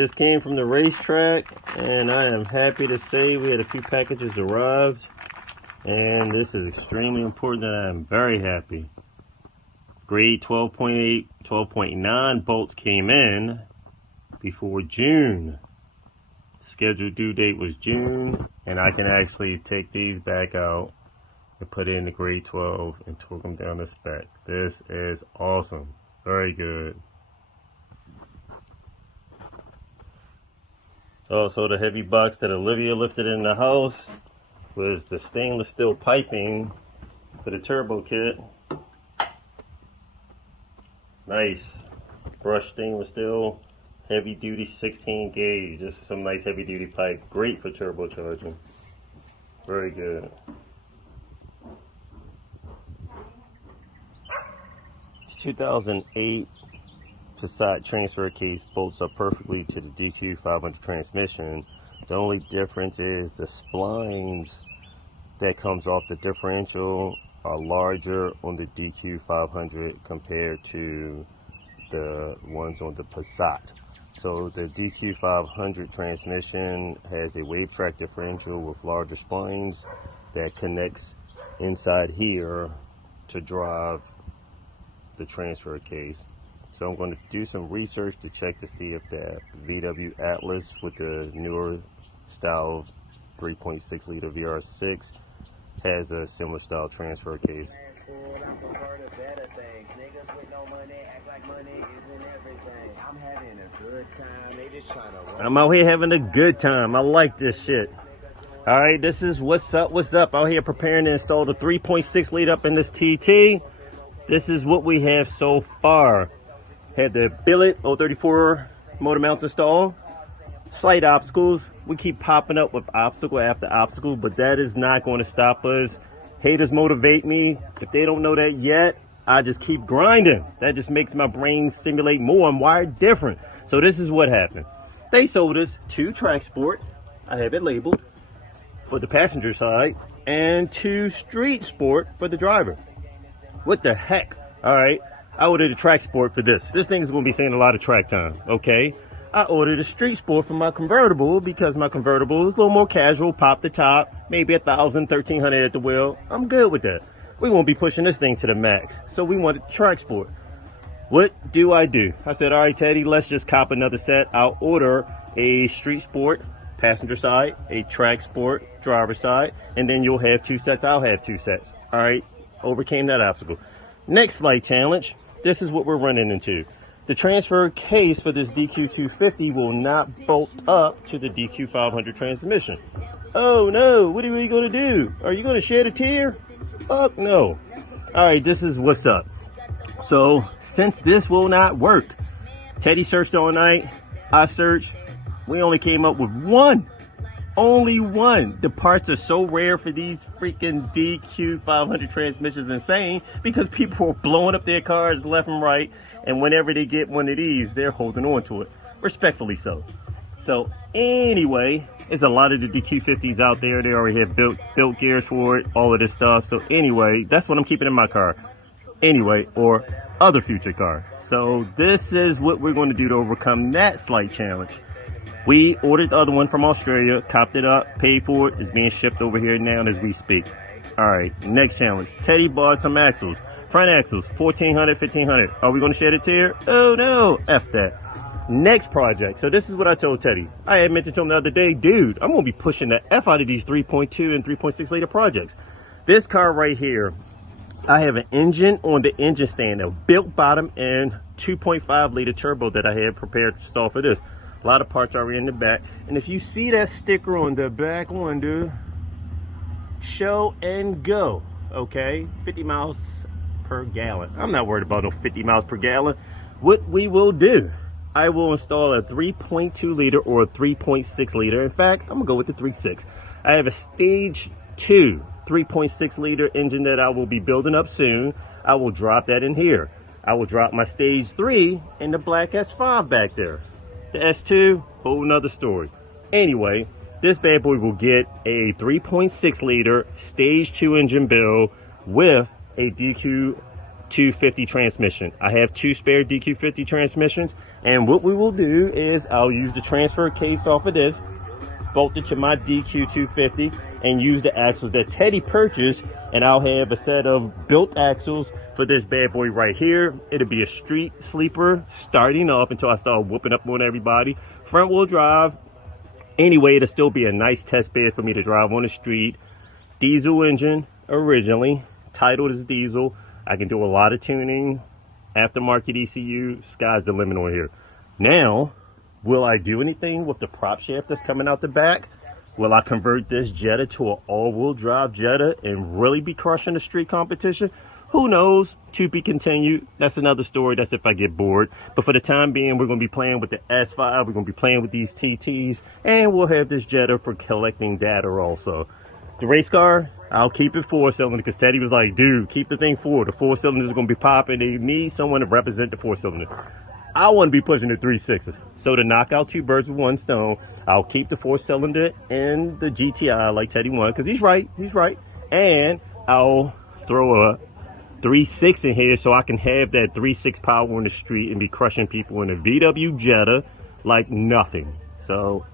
Just came from the racetrack, and I am happy to say we had a few packages arrived, and this is extremely important that I am very happy. Grade 12.8, 12.9 bolts came in before June. Scheduled due date was June, and I can actually take these back out and put in the grade 12 and torque them down to spec. This is awesome. Very good. Also, the heavy box that Olivia lifted in the house was the stainless steel piping for the turbo kit. Nice brushed stainless steel, heavy duty 16 gauge. This is some nice heavy duty pipe. Great for turbocharging. Very good. This 2008 Passat transfer case bolts up perfectly to the DQ500 transmission. The only difference is the splines that comes off the differential are larger on the DQ500 compared to the ones on the Passat. So the DQ500 transmission has a wave track differential with larger splines that connects inside here to drive the transfer case. So I'm going to do some research to check to see if the VW Atlas with the newer style 3.6 liter VR6 has a similar style transfer case. I'm out here having a good time. I like this shit. Alright, this is what's up. Out here preparing to install the 3.6 liter up in this TT. This is what we have so far. Had the Billet 034 motor mount install. Slight obstacles. We keep popping up with obstacle after obstacle, but that is not going to stop us. Haters motivate me. If they don't know that yet, I just keep grinding. That just makes my brain stimulate more. I'm wired different. So this is what happened. They sold us 2 Track Sport. I have it labeled for the passenger side, and 2 Street Sport for the driver. What the heck? All right. I ordered a Track Sport for this. This thing is going to be seeing a lot of track time, okay? I ordered a Street Sport for my convertible because my convertible is a little more casual, pop the top, maybe 1,000, 1,300 at the wheel. I'm good with that. We won't be pushing this thing to the max, so we wanted the Track Sport. What do? I said, all right, Teddy, let's just cop another set. I'll order a Street Sport passenger side, a Track Sport driver side, and then you'll have 2 sets. I'll have 2 sets. All right, overcame that obstacle. Next slight challenge. This is what we're running into. The transfer case for this DQ250 will not bolt up to the DQ500 transmission. Oh no, what are we going to do? Are you going to shed a tear? Fuck no. Alright, this is what's up. So, since this will not work, Teddy searched all night, I searched, we only came up with one. Only one. The parts are so rare for these freaking DQ500 transmissions, insane, because people are blowing up their cars left and right, and whenever they get one of these, they're holding on to it, respectfully so. So anyway, there's a lot of the DQ50s out there. They already have built gears for it, all of this stuff. So anyway, that's what I'm keeping in my car. Anyway, or other future car. So this is what we're going to do to overcome that slight challenge. We ordered the other one from Australia, copped it up, paid for it. It's being shipped over here now as we speak. Alright, next challenge. Teddy bought some axles. Front axles, 1,400, 1,500. Are we going to shed a tear? Oh no, F that. Next project. So this is what I told Teddy. I had mentioned to him the other day, dude, I'm going to be pushing the F out of these 3.2 and 3.6 liter projects. This car right here, I have an engine on the engine stand, a built bottom and 2.5 liter turbo that I had prepared to install for this. A lot of parts are in the back, and if you see that sticker on the back one, dude, show and go, okay? 50 miles per gallon. I'm not worried about no 50 miles per gallon. What we will do, I will install a 3.2 liter or a 3.6 liter. In fact, I'm gonna go with the 3.6. I have a stage 2 3.6 liter engine that I will be building up soon. I will drop that in here. I will drop my stage 3 in the black S5 back there. The S2, whole nother story. Anyway, this bad boy will get a 3.6 liter stage 2 engine build with a DQ 250 transmission. I have 2 spare DQ50 transmissions, and what we will do is I'll use the transfer case off of this, bolt it to my DQ250, and use the axles that Teddy purchased, and I'll have a set of built axles for this bad boy right here. It'll be a street sleeper starting off until I start whooping up on everybody. Front wheel drive. Anyway, it'll still be a nice test bed for me to drive on the street. Diesel engine originally, titled as diesel. I can do a lot of tuning, aftermarket ECU, sky's the limit on here. Now, will I do anything with the prop shaft that's coming out the back? Will I convert this Jetta to an all-wheel drive Jetta and really be crushing the street competition? Who knows? To be continued. That's another story. That's if I get bored. But for the time being, we're going to be playing with the S5. We're going to be playing with these TTs. And we'll have this Jetta for collecting data also. The race car, I'll keep it 4-cylinder because Teddy was like, dude, keep the thing 4. The 4 cylinders are going to be popping. They need someone to represent the 4-cylinder. I want to be pushing the 3.6s. So to knock out 2 birds with 1 stone, I'll keep the 4-cylinder and the GTI like Teddy wanted, because he's right. And I'll throw a 3.6 in here so I can have that 3.6 power on the street and be crushing people in a VW Jetta like nothing. So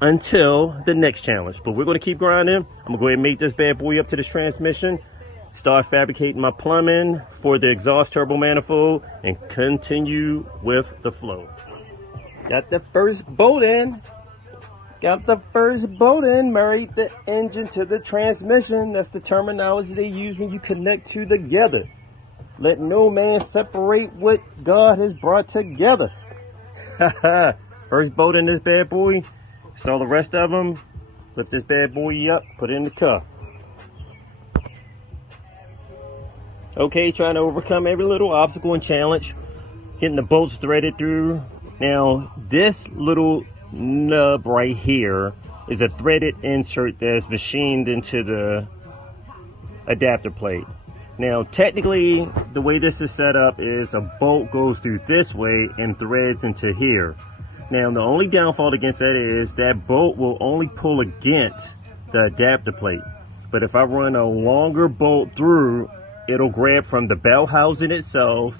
until the next challenge, but we're going to keep grinding. I'm going to go ahead and make this bad boy up to this transmission, start fabricating my plumbing for the exhaust turbo manifold, and continue with the flow. Got the first bolt in. Married the engine to the transmission. That's the terminology they use when you connect two together. Let no man separate what God has brought together. First bolt in this bad boy. Install the rest of them. Lift this bad boy up. Put it in the cuff. Okay, trying to overcome every little obstacle and challenge. Getting the bolts threaded through. Now, this little nub right here is a threaded insert that's machined into the adapter plate. Now, technically, the way this is set up is a bolt goes through this way and threads into here. Now, the only downfall against that is that bolt will only pull against the adapter plate. But if I run a longer bolt through, it'll grab from the bell housing itself,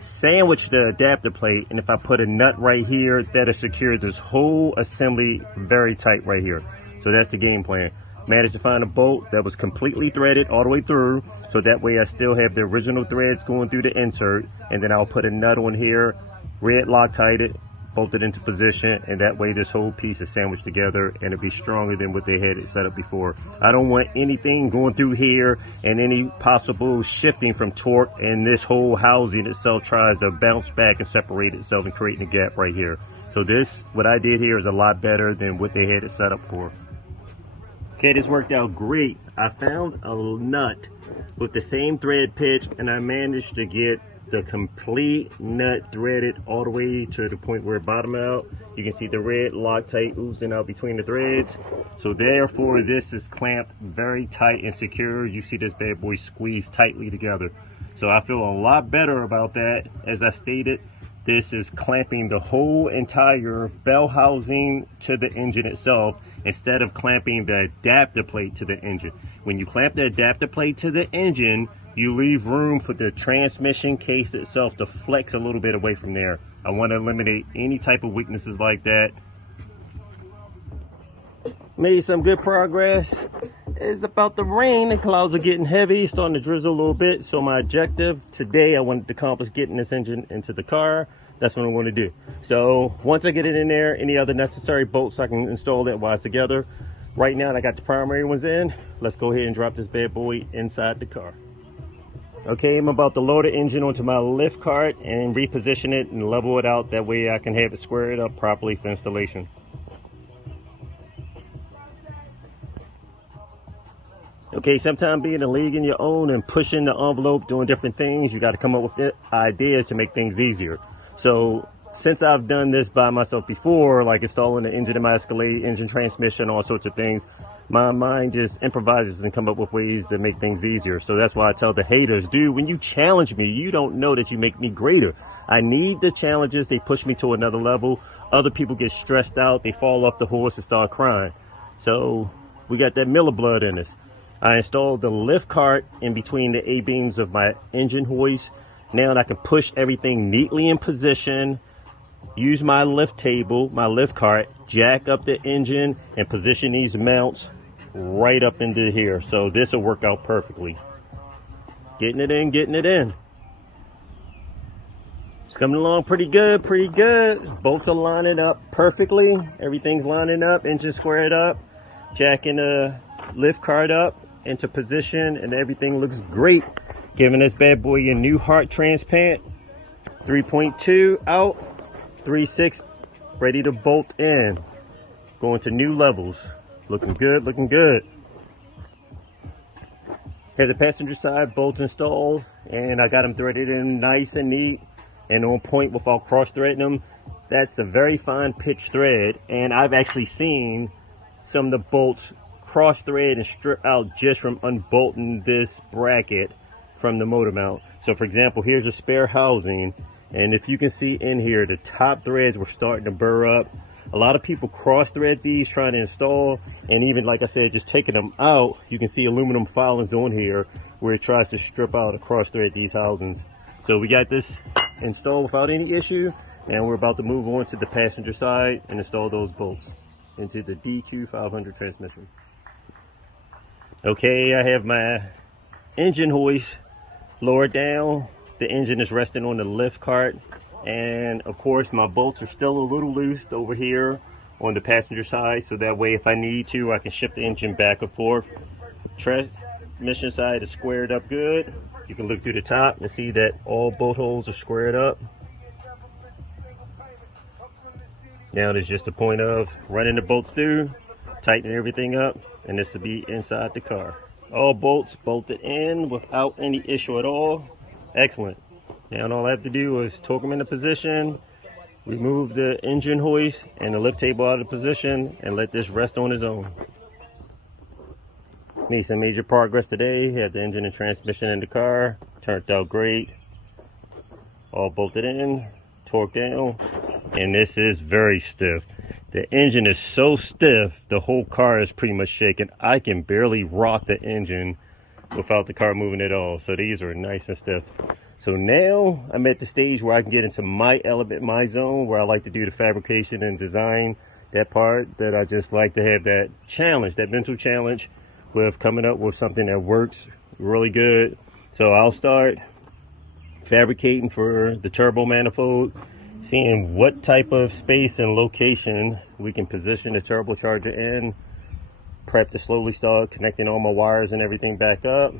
sandwich the adapter plate, and if I put a nut right here, that'll secure this whole assembly very tight right here. So that's the game plan. Managed to find a bolt that was completely threaded all the way through, so that way I still have the original threads going through the insert, and then I'll put a nut on here, red Loctite it, bolt it into position, and that way this whole piece is sandwiched together and it'll be stronger than what they had it set up before. I don't want anything going through here and any possible shifting from torque, and this whole housing itself tries to bounce back and separate itself and creating a gap right here. So this, what I did here, is a lot better than what they had it set up for. Okay, this worked out great. I found a nut with the same thread pitch, and I managed to get the complete nut threaded all the way to the point where it bottomed out. You can see the red Loctite oozing out between the threads. So therefore, this is clamped very tight and secure. You see this bad boy squeezed tightly together. So I feel a lot better about that. As I stated, this is clamping the whole entire bell housing to the engine itself, instead of clamping the adapter plate to the engine. When you clamp the adapter plate to the engine, you leave room for the transmission case itself to flex a little bit away from there. I want to eliminate any type of weaknesses like that. Made some good progress. It's about to rain. The clouds are getting heavy, starting to drizzle a little bit. So my objective today, I wanted to accomplish getting this engine into the car. That's what I'm going to do. So once I get it in there, any other necessary bolts I can install that while it's together. Right now I got the primary ones in. Let's go ahead and drop this bad boy inside the car. Okay, I'm about to load the engine onto my lift cart and reposition it and level it out. That way I can have it squared up properly for installation. Okay, sometimes being a league in your own and pushing the envelope, doing different things, you got to come up with ideas to make things easier. So since I've done this by myself before, like installing the engine in my Escalade, engine transmission, all sorts of things, my mind just improvises and come up with ways to make things easier. So that's why I tell the haters, dude, when you challenge me, you don't know that you make me greater. I need the challenges. They push me to another level. Other people get stressed out. They fall off the horse and start crying. So we got that Miller blood in us. I installed the lift cart in between the A-beams of my engine hoist. Now I can push everything neatly in position, use my lift table, my lift cart, jack up the engine, and position these mounts right up into here. So this will work out perfectly. Getting it in, getting it in. It's coming along pretty good, pretty good. Bolts are lining up perfectly. Everything's lining up, engine squared up, jacking the lift cart up into position, and everything looks great. Giving this bad boy a new heart transplant. 3.2 out, 3.6 ready to bolt in. Going to new levels. Looking good, looking good. Here's the passenger side bolts installed, and I got them threaded in nice and neat and on point without cross threading them. That's a very fine pitch thread, and I've actually seen some of the bolts cross thread and strip out just from unbolting this bracket from the motor mount. So for example, here's a spare housing, and if you can see in here, the top threads were starting to burr up. A lot of people cross thread these trying to install, and even like I said, just taking them out, you can see aluminum filings on here where it tries to strip out or cross thread these housings. So we got this installed without any issue, and we're about to move on to the passenger side and install those bolts into the DQ500 transmission. Okay, I have my engine hoist lowered down. The engine is resting on the lift cart, and of course my bolts are still a little loose over here on the passenger side, so that way if I need to, I can shift the engine back and forth. Transmission side is squared up good. You can look through the top and see that all bolt holes are squared up. Now there's just a point of running the bolts through, tightening everything up, and this will be inside the car. All bolts bolted in without any issue at all. Excellent. Now all I have to do is torque them into position, remove the engine hoist and the lift table out of position, and let this rest on its own. Made some major progress today. Had the engine and transmission in the car. Turned out great. All bolted in, torqued down, and this is very stiff. The engine is so stiff, the whole car is pretty much shaking. I can barely rock the engine without the car moving at all. So these are nice and stiff. So now I'm at the stage where I can get into my element, my zone, where I like to do the fabrication and design. That part that I just like to have that challenge, that mental challenge with coming up with something that works really good. So I'll start fabricating for the turbo manifold, seeing what type of space and location we can position the turbocharger in, prep to slowly start connecting all my wires and everything back up.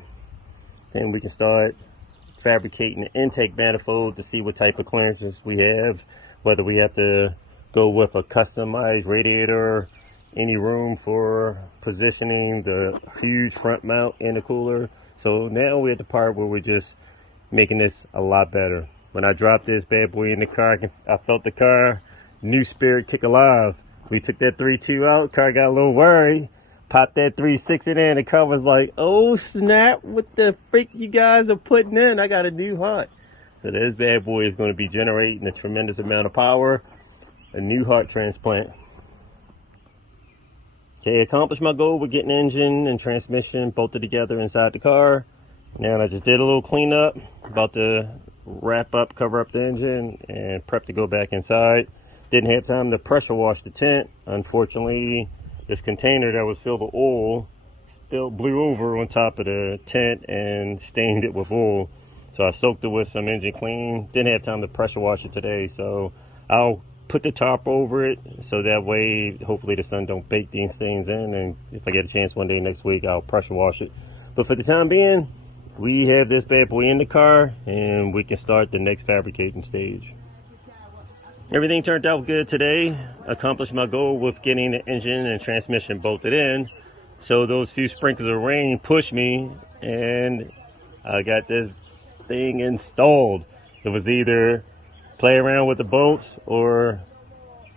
Then we can start fabricating the intake manifold to see what type of clearances we have, whether we have to go with a customized radiator, any room for positioning the huge front mount intercooler. So now we're at the part where we're just making this a lot better. When I dropped this bad boy in the car, I felt the car new spirit kick alive. We took that 3.2 out, car got a little worried, popped that 3.6 in there, and the car was like, oh snap, what the freak you guys are putting in? I got a new heart. So this bad boy is going to be generating a tremendous amount of power, a new heart transplant. Okay, accomplished my goal with getting engine and transmission bolted together inside the car. Now I just did a little cleanup, about to wrap up, cover up the engine, and prep to go back inside. Didn't have time to pressure wash the tent. Unfortunately, this container that was filled with oil blew over on top of the tent and stained it with oil. So I soaked it with some engine clean. Didn't have time to pressure wash it today, so I'll put the top over it so that way hopefully the sun don't bake these things in, and if I get a chance one day next week, I'll pressure wash it. But for the time being, we have this bad boy in the car and we can start the next fabricating stage. Everything turned out good today. Accomplished my goal with getting the engine and transmission bolted in. So those few sprinkles of rain pushed me and I got this thing installed. It was either play around with the bolts or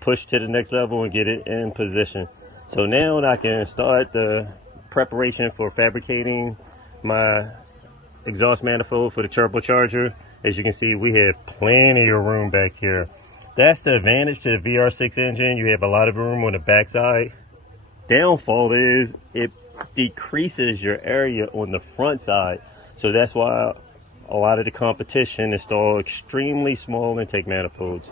push to the next level and get it in position. So now I can start the preparation for fabricating my exhaust manifold for the turbocharger. As you can see, we have plenty of room back here. That's the advantage to the VR6 engine. You have a lot of room on the backside. Downfall is it decreases your area on the front side. So that's why a lot of the competition install extremely small intake manifolds.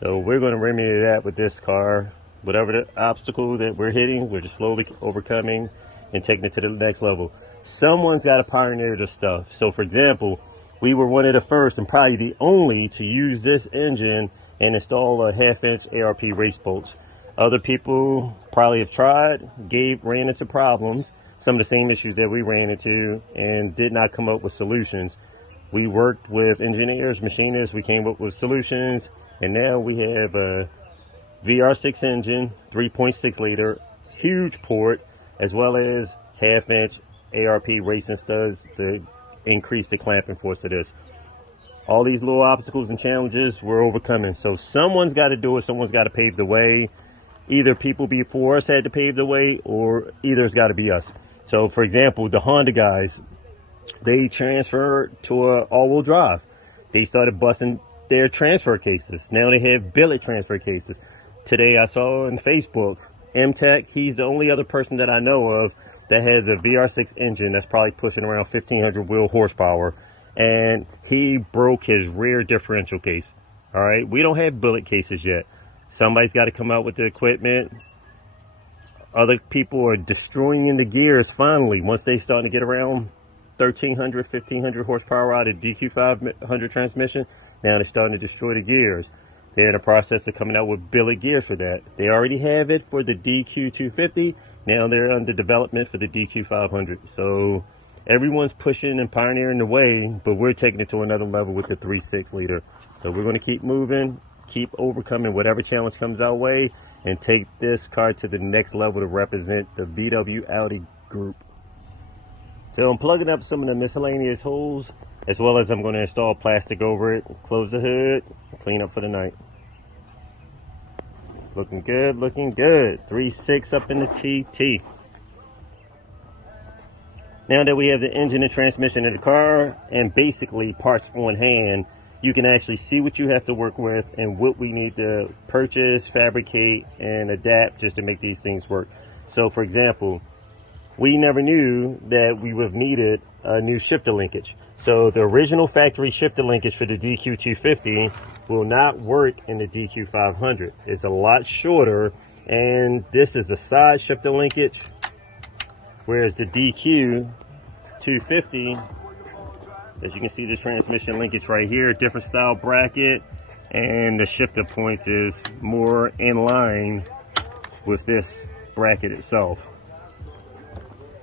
So we're going to remedy that with this car. Whatever the obstacle that we're hitting, we're just slowly overcoming and taking it to the next level. Someone's got to pioneer this stuff. So for example, we were one of the first and probably the only to use this engine and install a 1/2-inch ARP race bolts. Other people probably have tried, ran into problems, some of the same issues that we ran into, and did not come up with solutions. We worked with engineers, machinists, we came up with solutions, and now we have a VR6 engine, 3.6 liter, huge port, as well as 1/2-inch ARP racing studs to increase the clamping force of this. All these little obstacles and challenges we're overcoming. So someone's got to do it, someone's got to pave the way. Either people before us had to pave the way, or either it's got to be us. So for example, the Honda guys, they transferred to a all-wheel drive. They started busting their transfer cases. Now they have billet transfer cases. Today I saw on Facebook, M-Tech, he's the only other person that I know of that has a VR6 engine that's probably pushing around 1,500 wheel horsepower, and he broke his rear differential case. All right, we don't have billet cases yet. Somebody's got to come out with the equipment. Other people are destroying the gears finally. Once they start to get around 1,300, 1,500 horsepower out of DQ500 transmission, now they're starting to destroy the gears. They're in the process of coming out with billet gears for that. They already have it for the DQ250. Now they're under development for the DQ500. So everyone's pushing and pioneering the way, but we're taking it to another level with the 3.6 liter. So we're going to keep moving, keep overcoming whatever challenge comes our way, and take this car to the next level to represent the VW Audi group. So I'm plugging up some of the miscellaneous holes, as well as I'm going to install plastic over it, close the hood, clean up for the night. Looking good, looking good. 3.6 up in the TT. Now that we have the engine and transmission in the car and basically parts on hand, you can actually see what you have to work with and what we need to purchase, fabricate, and adapt just to make these things work. So for example, we never knew that we would have needed a new shifter linkage. So the original factory shifter linkage for the DQ250 will not work in the DQ500. It's a lot shorter, and this is a side shifter linkage, whereas the DQ250, as you can see, the transmission linkage right here, different style bracket, and the shifter points is more in line with this bracket itself.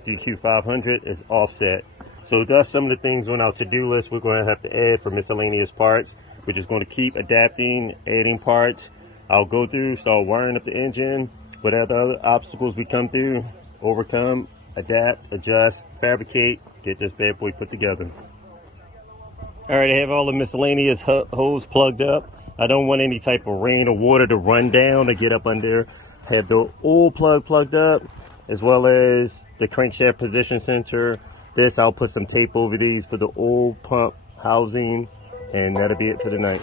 DQ500 is offset. So that's some of the things on our to-do list we're going to have to add for miscellaneous parts. We're just going to keep adapting, adding parts. I'll go through, start wiring up the engine, whatever other obstacles we come through, overcome, adapt, adjust, fabricate, get this bad boy put together. All right, I have all the miscellaneous hose plugged up. I don't want any type of rain or water to run down to get up under. I have the oil plug plugged up, as well as the crankshaft position sensor. This, I'll put some tape over these for the oil pump housing, and that'll be it for the night.